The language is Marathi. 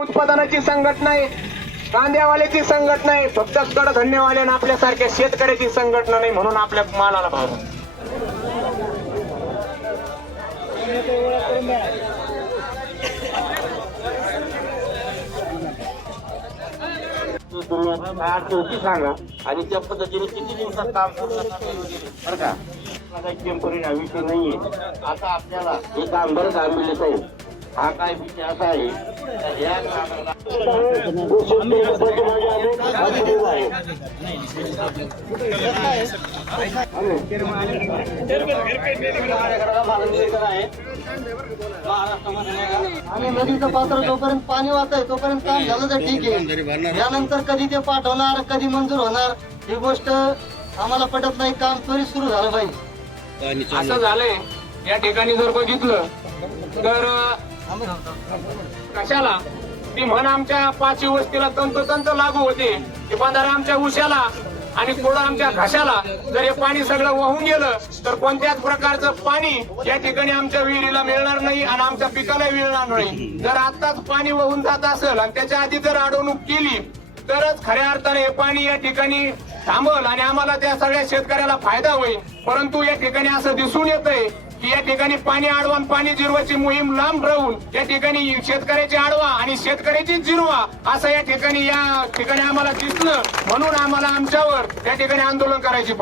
उत्पादनाची संघटना आहे कांद्यावाल्याची संघटना आहे फक्त कडधान्यवाल्यानं आणि आपल्यासारख्या शेतकऱ्याची संघटना नाही म्हणून आपल्या मालाला भाव सांगा आणि त्या पद्धतीने किती दिवसात काम बरं का? माझा विषय नाहीये. आता आपल्याला हे काम बरं का मिळत आहे हा काय विषय असा आहे आणि नदीचं पात्र जोपर्यंत पाणी वाहत आहे तोपर्यंत काम झालं तर ठीक आहे. त्यानंतर कधी ते पाठवणार कधी मंजूर होणार ही गोष्ट आम्हाला पटत नाही. काम त्वरित सुरू झालं पाहिजे. असं झालंय. या ठिकाणी जर बघितलं तर कशाला? ती म्हण आमच्या पाचवी वस्तीला तंतोतंत लागू होते. की बंधारा आमच्या उशाला आणि कोडं आमच्या घशाला. जर हे पाणी सगळं वाहून गेलं तर कोणत्याच प्रकारचं पाणी या ठिकाणी आमच्या विहिरीला मिळणार नाही आणि आमच्या पिकाला मिळणार नाही. जर आताच पाणी वाहून जात असेल आणि त्याच्या आधी जर अडवणूक केली तरच खऱ्या अर्थाने हे पाणी या ठिकाणी थांबल आणि आम्हाला त्या सगळ्या शेतकऱ्याला फायदा होईल. परंतु या ठिकाणी असं दिसून येतंय की या ठिकाणी पाणी आडवा आणि पाणी जिरवाची मोहीम लांब राहून या ठिकाणी शेतकऱ्याची आडवा आणि शेतकऱ्याची जिरवा असं या ठिकाणी या ठिकाणी आम्हाला दिसलं. म्हणून आम्हाला आमच्यावर या ठिकाणी आंदोलन करायची